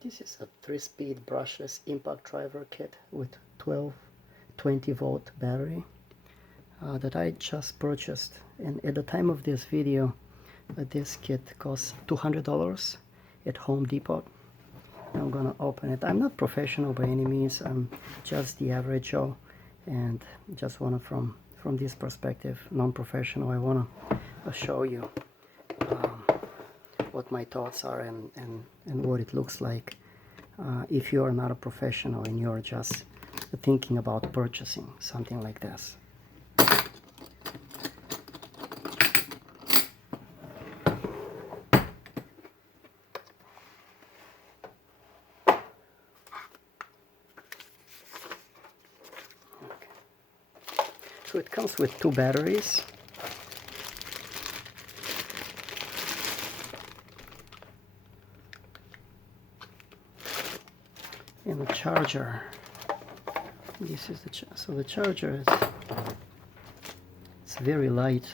This is a 3-speed brushless impact driver kit with 20V battery that I just purchased, and at the time of this video this kit costs $200 at Home Depot. I'm gonna open it. I'm not professional by any means, I'm just the average Joe, and just wanna from this perspective, non-professional, I wanna show you what my thoughts are and what it looks like if you are not a professional and you're just thinking about purchasing something like this. So it comes with 2 batteries. And the charger. This is the so the charger is, it's very light.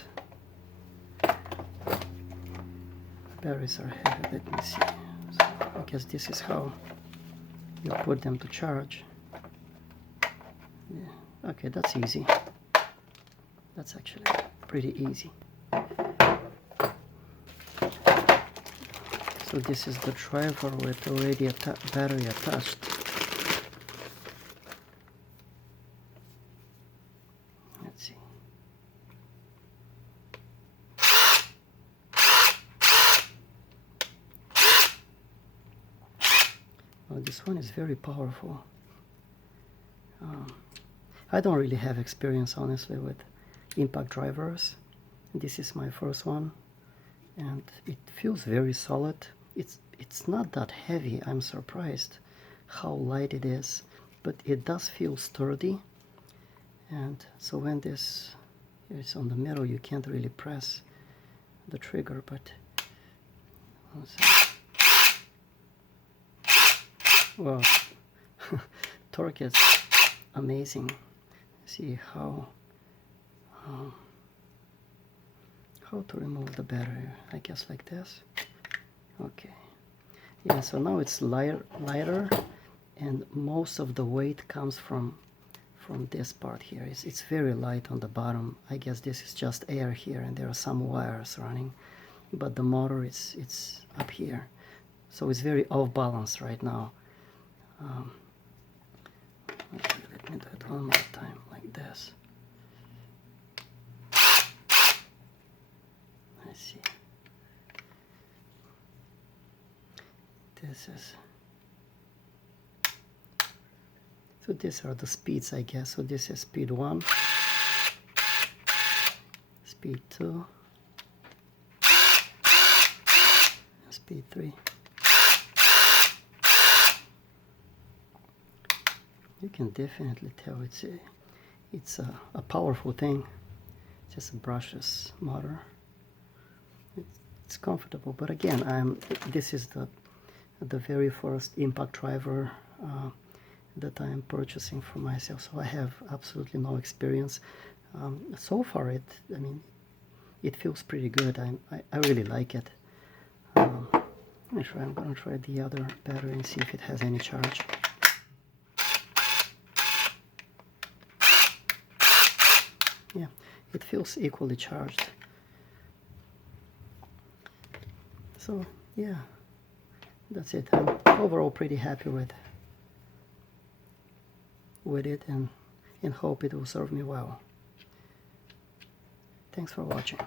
Batteries are heavy. Let me see. So I guess this is how you put them to charge. Yeah. Okay, that's easy. That's actually pretty easy. So this is the driver with already a battery attached. Let's see. Well, this one is very powerful. I don't really have experience, honestly, with impact drivers. This is my first one, and it feels very solid. It's not that heavy. I'm surprised how light it is, but it does feel sturdy. And so when this is on the middle, you can't really press the trigger, but well, torque is amazing. See how to remove the battery. I guess like this. Okay. Yeah, so now it's lighter, and most of the weight comes from this part here. It's very light on the bottom. I guess this is just air here, and there are some wires running, but the motor it's up here, so it's very off balance right now. Okay, let me do it one more time like this. Let's see. This is, so these are the speeds, I guess. So this is speed 1, speed 2, and speed 3. You can definitely tell it's a powerful thing. Just a brushless motor. It's comfortable, but again, this is the very first impact driver that I am purchasing for myself, so I have absolutely no experience. So far, I mean, it feels pretty good. I really like it. I'm gonna try the other battery and see if it has any charge. Yeah, it feels equally charged. So yeah, that's it. I'm overall pretty happy with it, and hope it will serve me well. Thanks for watching.